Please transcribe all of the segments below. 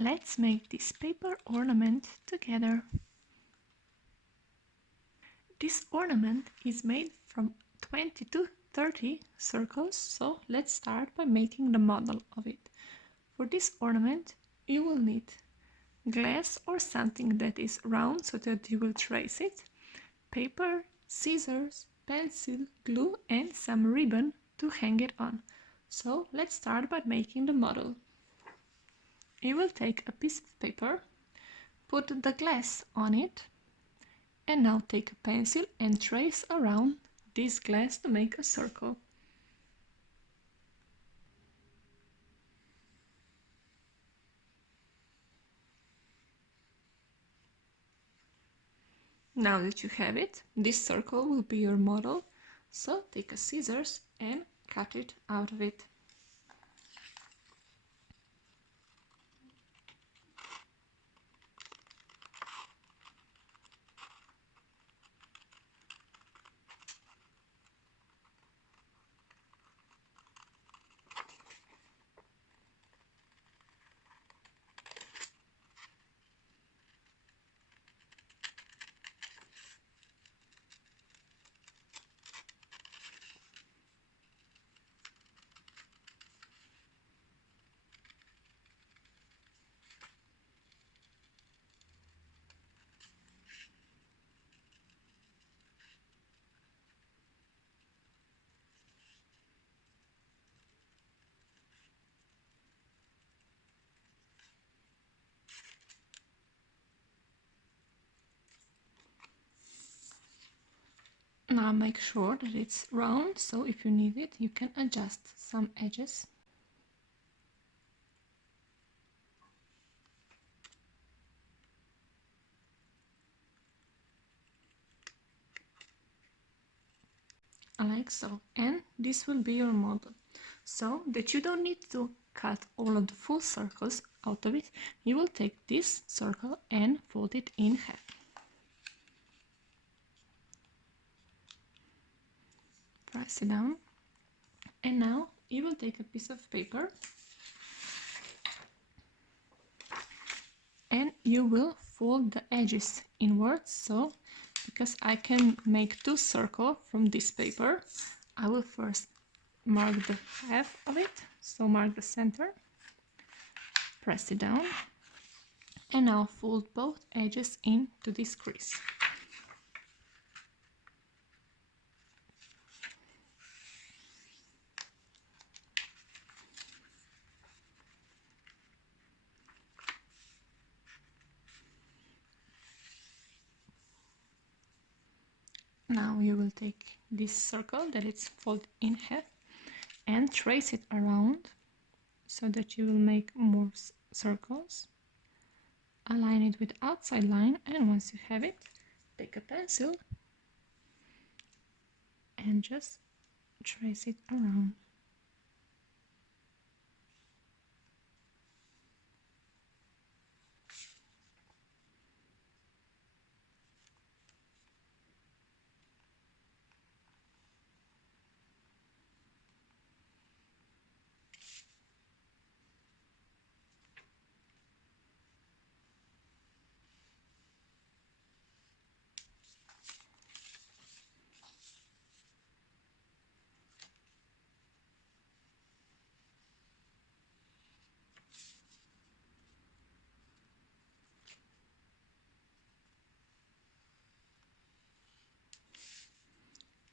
Let's make this paper ornament together. This ornament is made from 20 to 30 circles, so let's start by making the model of it. For this ornament, you will need glass or something that is round so that you will trace it, paper, scissors, pencil, glue and some ribbon to hang it on. So let's start by making the model. You will take a piece of paper, put the glass on it, and now take a pencil and trace around this glass to make a circle. Now that you have it, this circle will be your model, so take a scissors and cut it out of it. Now make sure that it's round, so if you need it, you can adjust some edges. Like so. And this will be your model. So that you don't need to cut all of the full circles out of it, you will take this circle and fold it in half. Press it down, and now you will take a piece of paper and you will fold the edges inwards. So because I can make two circles from this paper, I will first mark the half of it, so mark the center, press it down, and now fold both edges into this crease. Now you will take this circle that is folded in half and trace it around so that you will make more circles. Align it with the outside line, and once you have it, take a pencil and just trace it around.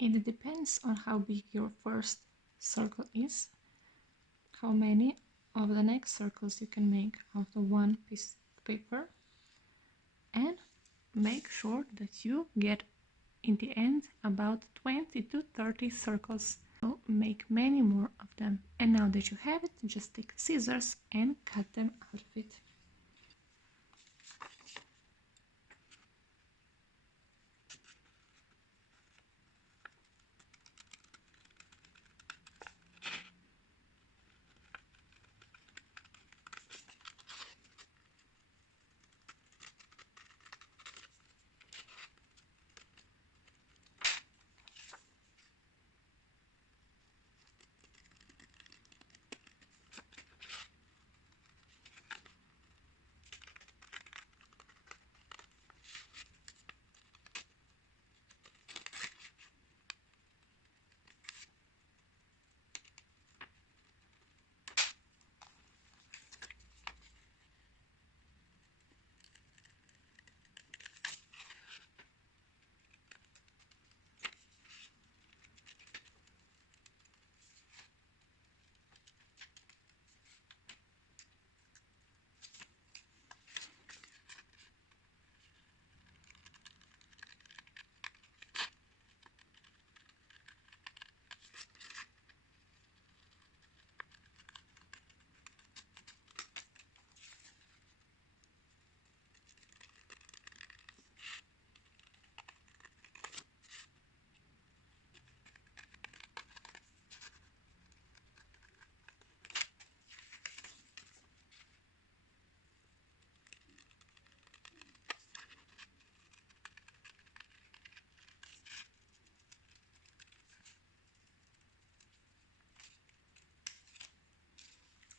It depends on how big your first circle is, how many of the next circles you can make out of one piece of paper, and make sure that you get in the end about 20 to 30 circles. So make many more of them. And now that you have it, just take scissors and cut them out of it.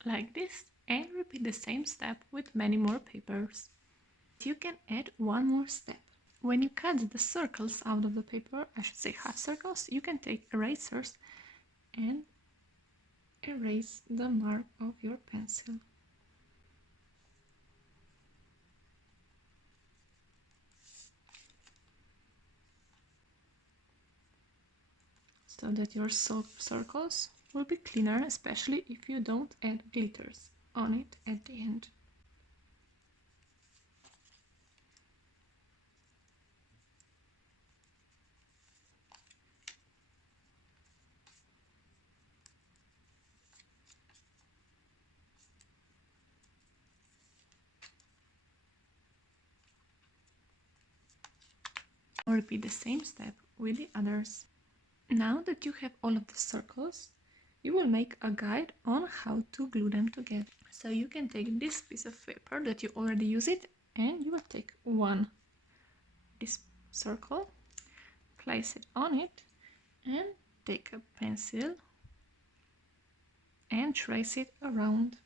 like this, and repeat the same step with many more papers. You can add one more step. When you cut the circles out of the paper, I should say half circles, you can take erasers and erase the mark of your pencil. So that your circles will be cleaner, especially if you don't add glitters on it at the end. Repeat the same step with the others. Now that you have all of the circles, you will make a guide on how to glue them together. So you can take this piece of paper that you already use it, and you will take this circle, place it on it, and take a pencil and trace it around.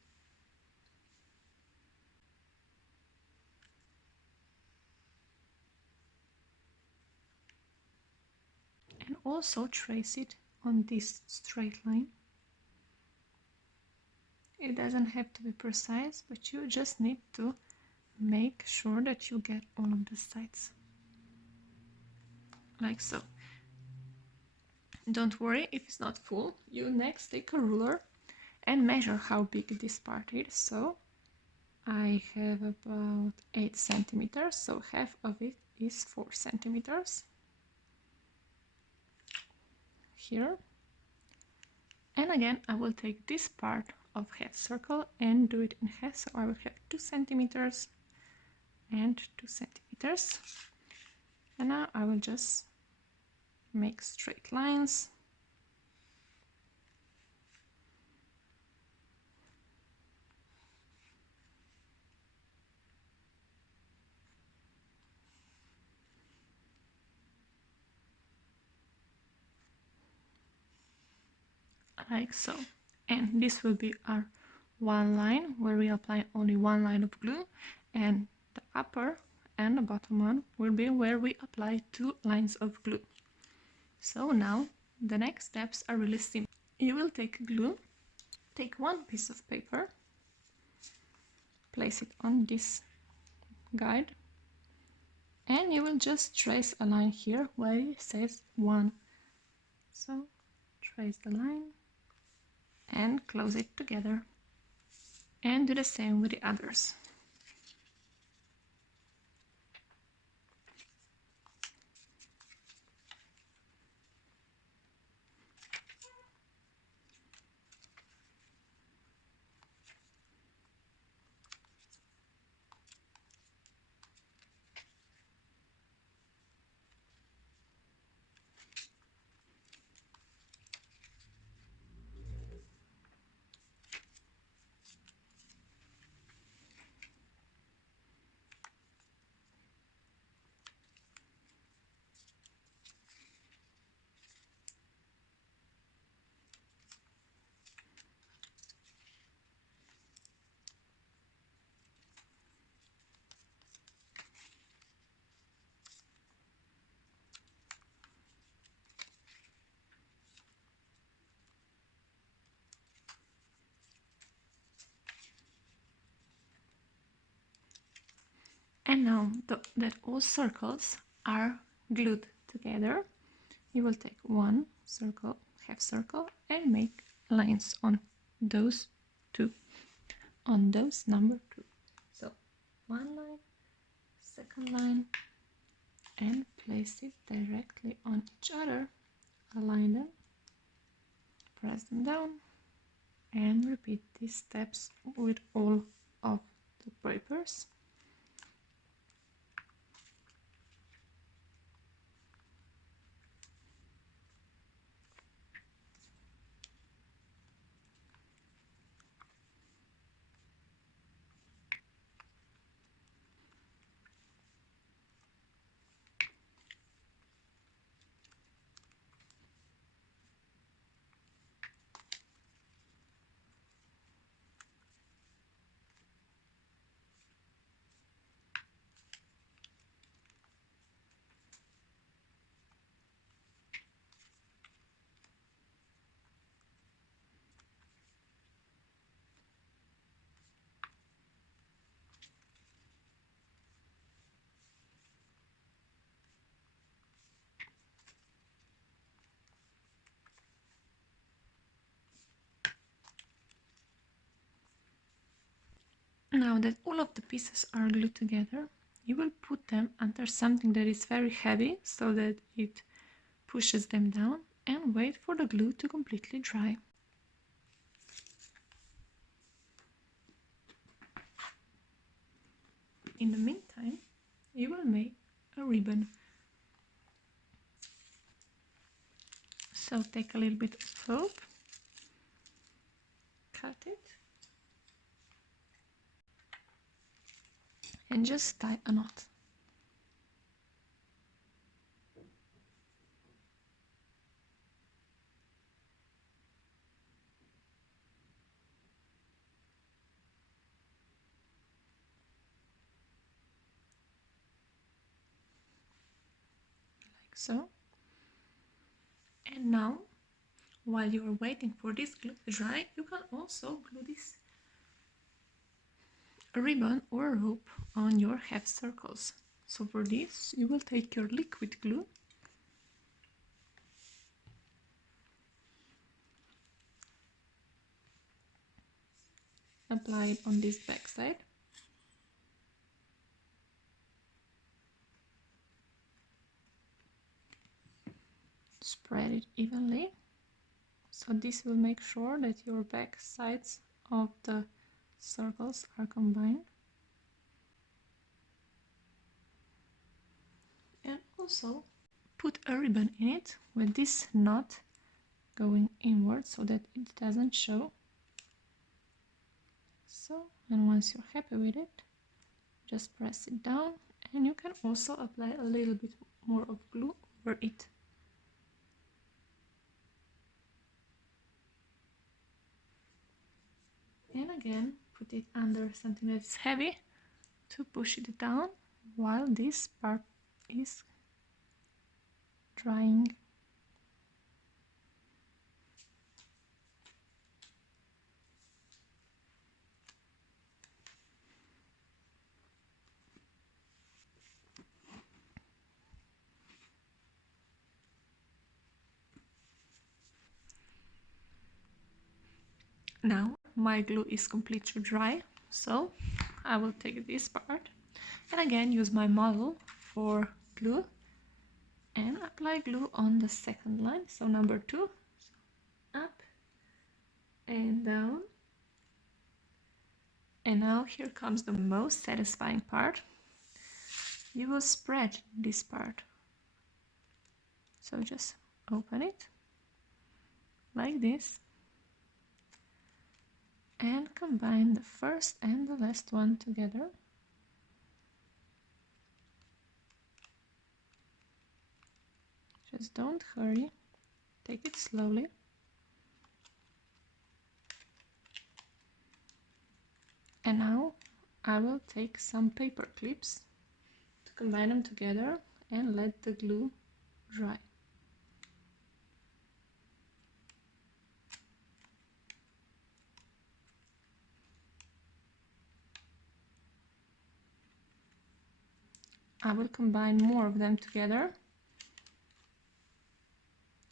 And also trace it on this straight line. It doesn't have to be precise, but you just need to make sure that you get all of the sides. Like so. Don't worry if it's not full. You next take a ruler and measure how big this part is. So I have about 8 centimeters, so half of it is 4 centimeters. Here. And again, I will take this part of half circle and do it in half, so I will have 2 centimeters and 2 centimeters. And now I will just make straight lines. Like so. And this will be our one line where we apply only one line of glue, and the upper and the bottom one will be where we apply 2 lines of glue. So now the next steps are really simple. You will take glue, take one piece of paper, place it on this guide, and you will just trace a line here where it says 1. So trace the line and close it together, and do the same with the others. And now that all circles are glued together, you will take one circle, half circle, and make lines on those 2, on those number 2. So one line, second line, and place it directly on each other. Align them, press them down, and repeat these steps with all of the papers. now that all of the pieces are glued together, you will put them under something that is very heavy so that it pushes them down, and wait for the glue to completely dry. In the meantime, you will make a ribbon. So take a little bit of rope, cut it, and just tie a knot. Like so. And now, while you are waiting for this glue to dry, you can also glue this ribbon or rope on your half circles. So for this, you will take your liquid glue, apply it on this back side, spread it evenly, so this will make sure that your back sides of the circles are combined. And also put a ribbon in it with this knot going inward so that it doesn't show. So, and once you're happy with it, just press it down, and you can also apply a little bit more of glue over it. And again, put it under something that is heavy to push it down while this part is drying. Now my glue is completely dry, so I will take this part and again use my model for glue and apply glue on the second line, so number 2, up and down. And now here comes the most satisfying part. You will spread this part, so just open it like this and combine the first and the last one together. Just don't hurry, take it slowly. And now I will take some paper clips to combine them together and let the glue dry. I will combine more of them together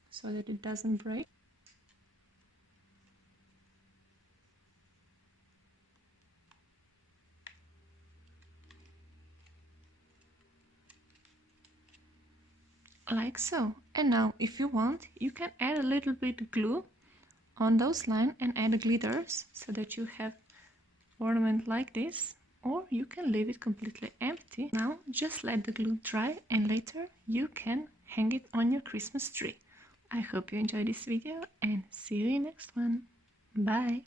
so that it doesn't break. Like so. And now if you want, you can add a little bit glue on those lines and add glitters so that you have ornament like this, or you can leave it completely empty. Now just let the glue dry and later you can hang it on your Christmas tree. I hope you enjoyed this video and see you in the next one. Bye!